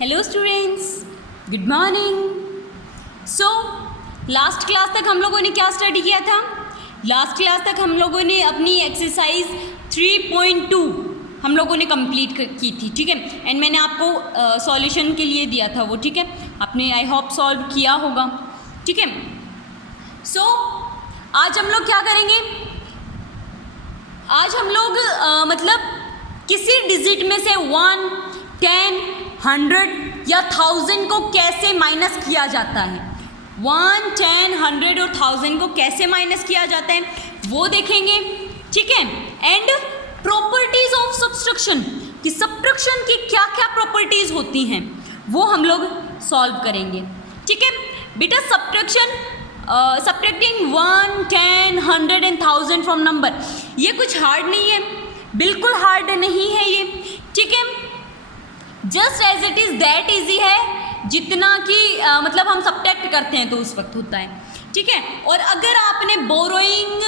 Hello students, good morning. So last class तक हम लोगों ने क्या स्टडी किया था? लास्ट क्लास तक हम लोगों ने अपनी एक्सरसाइज 3.2 हम लोगों ने कंप्लीट की थी, ठीक है। एंड मैंने आपको सॉल्यूशन के लिए दिया था वो, ठीक है। आपने आई होप सॉल्व किया होगा, ठीक है। सो आज हम लोग क्या करेंगे? आज हम लोग मतलब किसी डिजिट में से 1, 10, 100 या 1000 को कैसे माइनस किया जाता है। 1, 10, 100 और 1000 को कैसे माइनस किया जाता है वो देखेंगे, ठीक है। एंड प्रॉपर्टीज ऑफ सब्ट्रैक्शन, कि सब्ट्रैक्शन की क्या क्या प्रॉपर्टीज होती हैं वो हम लोग सॉल्व करेंगे, ठीक है बेटा। सब्ट्रैक्टिंग 1, 10, 100 एंड 1000 फ्रॉम नंबर, ये कुछ हार्ड नहीं है, बिल्कुल हार्ड नहीं है ये, ठीक है। Just as it is that easy है जितना कि मतलब हम सब्ट्रैक्ट करते हैं तो उस वक्त होता है, ठीक है। और अगर आपने बोरोइंग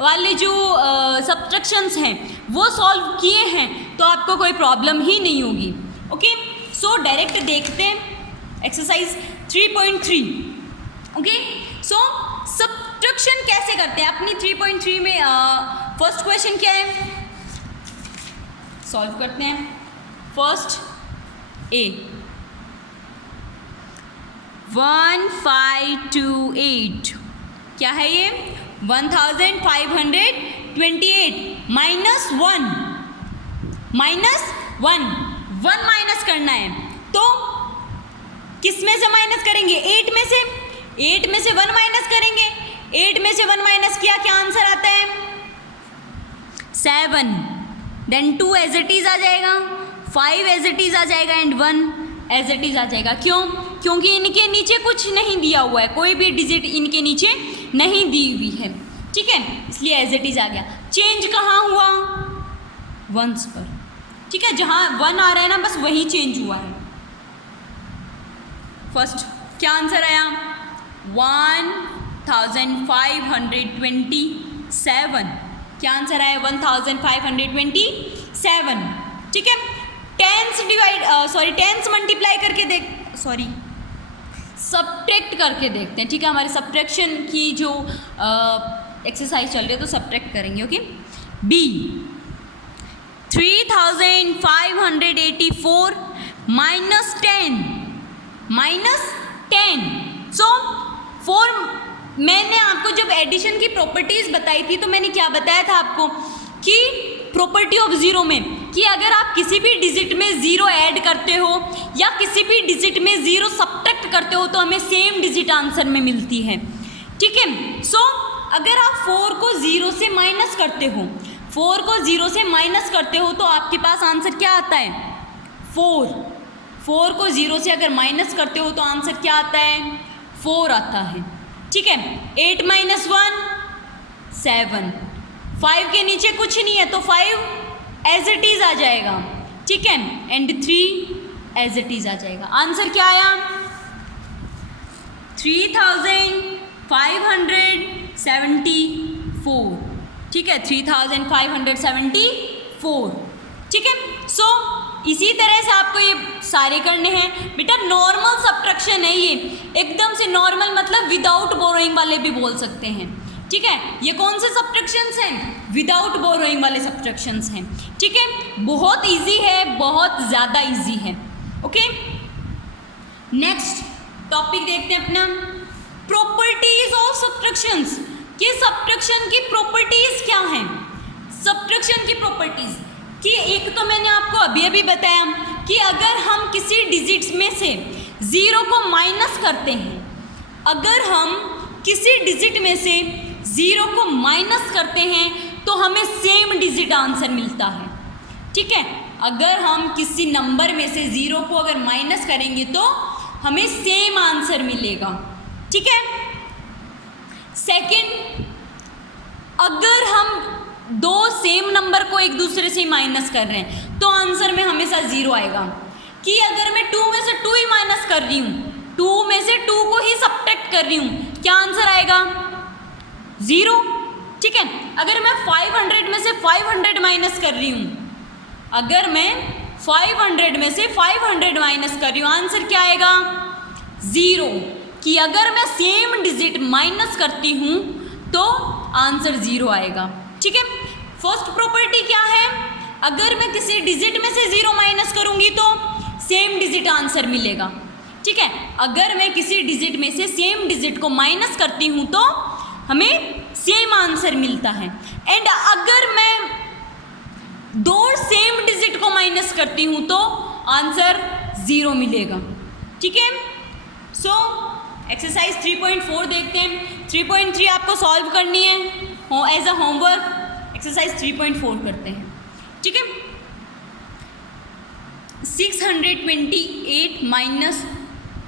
वाले जो सब्ट्रैक्शंस हैं वो सॉल्व किए हैं तो आपको कोई प्रॉब्लम ही नहीं होगी, ओके। सो डायरेक्ट देखते हैं एक्सरसाइज 3.3, ओके। सो सब्ट्रैक्शन कैसे करते हैं अपनी 3.3 में। फर्स्ट क्वेश्चन क्या है, सॉल्व करते हैं। फर्स्ट ए 1528 क्या है ये? 1528 माइनस 1 माइनस करना है तो किस में से माइनस करेंगे? 8 में से 1 माइनस करेंगे। 8 में से 1 माइनस किया, क्या आंसर आता है? 7। देन 2 एज इट इज आ जाएगा, 5 एज इट इज आ जाएगा एंड 1 एज इट इज आ जाएगा। क्यों? क्योंकि इनके नीचे कुछ नहीं दिया हुआ है, कोई भी डिजिट इनके नीचे नहीं दी हुई है, ठीक है, इसलिए एज इट इज आ गया। चेंज कहाँ हुआ? वंस पर, ठीक है। जहाँ 1 आ रहा है ना बस वही चेंज हुआ है। फर्स्ट क्या आंसर आया? 1527। क्या आंसर आया? 1527, ठीक है। टेंस मल्टीप्लाई करके सब्ट्रैक्ट करके देखते हैं, ठीक है। हमारे सब्ट्रैक्शन की जो एक्सरसाइज चल रही है तो सब्ट्रैक्ट करेंगे, ओके। B 3584 minus 10। सो 4, मैंने आपको जब एडिशन की प्रॉपर्टीज बताई थी तो मैंने क्या बताया था आपको कि प्रॉपर्टी ऑफ जीरो में कि अगर आप किसी भी डिजिट में 0 ऐड करते हो या किसी भी डिजिट में 0 सब्ट्रैक्ट करते हो तो हमें सेम डिजिट आंसर में मिलती है, ठीक है। सो अगर आप 4 को 0 से माइनस करते हो तो आपके पास आंसर क्या आता है? 4 को 0 से अगर माइनस करते हो तो आंसर क्या आता है? 4 आता है, ठीक है। 8 माइनस 1 7, 5 के नीचे कुछ नहीं है तो 5 एज इट इज आ जाएगा, ठीक है। एंड 3 एज इट इज आ जाएगा। आंसर क्या आया? 3574, ठीक है, 3574, ठीक है। सो इसी तरह से आपको ये सारे करने हैं बेटा। नॉर्मल सब्ट्रैक्शन है ये, एकदम से नॉर्मल, मतलब विदाउट बोरोइंग वाले भी बोल सकते हैं, ठीक है। ये कौन से सब्ट्रैक्शंस हैं? विदाउट बोरोइंग वाले सब्ट्रैक्शंस हैं, ठीक है। बहुत इजी है, बहुत ज़्यादा इजी है, ओके। नेक्स्ट टॉपिक देखते हैं अपना, प्रॉपर्टीज ऑफ सब्ट्रैक्शंस, कि सब्ट्रैक्शन की प्रॉपर्टीज क्या हैं। सब्ट्रैक्शन की प्रॉपर्टीज कि एक तो मैंने आपको अभी बताया कि अगर हम किसी डिजिट्स में से 0 को माइनस करते हैं, अगर हम किसी डिजिट में से 0 को माइनस करते हैं तो हमें सेम डिजिट आंसर मिलता है, ठीक है। अगर हम किसी नंबर में से 0 को अगर माइनस करेंगे तो हमें सेम आंसर मिलेगा, ठीक है। सेकंड, अगर हम 2 सेम नंबर को एक दूसरे से माइनस कर रहे हैं तो आंसर में हमेशा 0 आएगा। कि अगर मैं 2 में से 2 ही माइनस कर रही हूँ, 2 में से 2 को ही सब्ट्रैक्ट कर रही हूँ, क्या आंसर आएगा? 0, ठीक है। अगर मैं 500 में से 500 माइनस कर रही हूँ, अगर मैं 500 में से 500 माइनस कर रही हूँ, आंसर क्या आएगा 0। कि अगर मैं सेम डिजिट माइनस करती हूँ तो आंसर 0 आएगा। ठीक है, फर्स्ट प्रॉपर्टी क्या है, अगर मैं किसी डिजिट में से 0 माइनस करूँगी तो सेम डिजिट आंसर मिलेगा। ठीक है, अगर मैं किसी डिजिट में से सेम डिजिट को माइनस करती हूँ तो हमें सेम आंसर मिलता है। एंड अगर मैं 2 सेम डिजिट को माइनस करती हूँ तो आंसर 0 मिलेगा। ठीक है, सो एक्सरसाइज 3.4 देखते हैं। 3.3 आपको सॉल्व करनी है एज अ होमवर्क। एक्सरसाइज 3.4 करते हैं। ठीक है, 628 माइनस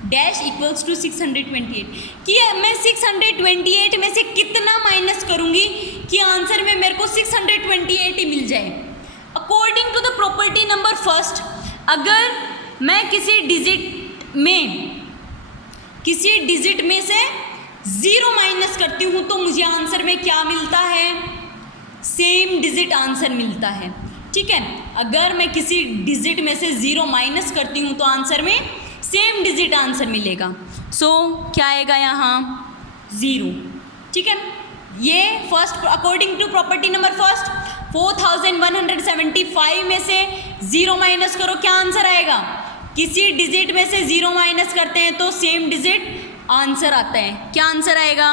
डैश इक्वल्स टू 628 कि मैं 628 में से कितना माइनस करूंगी कि आंसर में मेरे को 628 ही मिल जाए। According to the property number first, अगर मैं किसी डिजिट में से 0 माइनस करती हूँ तो मुझे आंसर में क्या मिलता है, सेम डिजिट आंसर मिलता है। ठीक है, अगर मैं किसी डिजिट में से 0 माइनस करती हूँ तो आंसर में सेम डिजिट आंसर मिलेगा। सो क्या आएगा यहाँ 0। ठीक है, ये first according to property number first 4175 में से 0 माइनस करो, क्या आंसर आएगा। किसी डिजिट में से 0 माइनस करते हैं तो सेम डिजिट आंसर आता है। क्या आंसर आएगा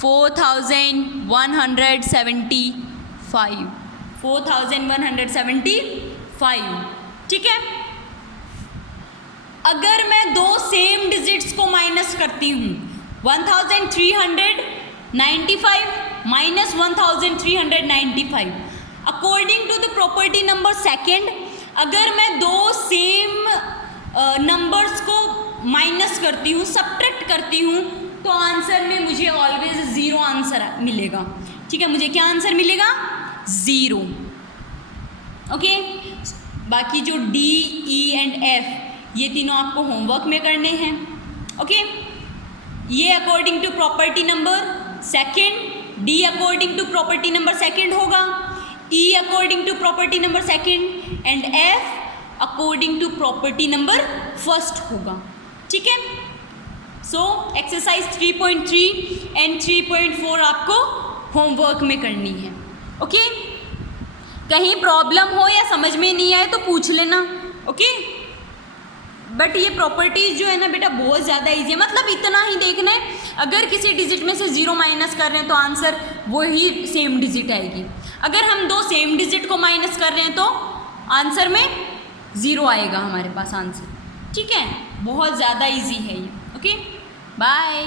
4175। ठीक है, अगर मैं 2 सेम डिजिट्स को माइनस करती हूँ 1395 minus 1395, according to the property number second, अगर मैं 2 सेम नंबर्स को माइनस करती हूँ, सब्ट्रैक्ट करती हूँ तो आंसर में मुझे ऑलवेज 0 आंसर मिलेगा। ठीक है, मुझे क्या आंसर मिलेगा 0। ओके, बाकी जो D, E एंड F ये तीनों आपको होमवर्क में करने हैं। ओके, ये according to property number second, D according to property number second होगा, E according to property number second and F according to property number first होगा। ठीक है, सो एक्सरसाइज 3.3 एंड 3.4 आपको होमवर्क में करनी है। ओके, कहीं प्रॉब्लम हो या समझ में नहीं आए तो पूछ लेना। ओके, बट ये प्रॉपर्टीज जो है ना बेटा बहुत ज़्यादा ईजी है, मतलब इतना ही देखना है, अगर किसी डिजिट में से 0 माइनस कर रहे हैं तो आंसर वही सेम डिजिट आएगी। अगर हम 2 सेम डिजिट को माइनस कर रहे हैं तो आंसर में 0 आएगा हमारे पास आंसर। ठीक है, बहुत ज़्यादा ईजी है ये। Okay, bye.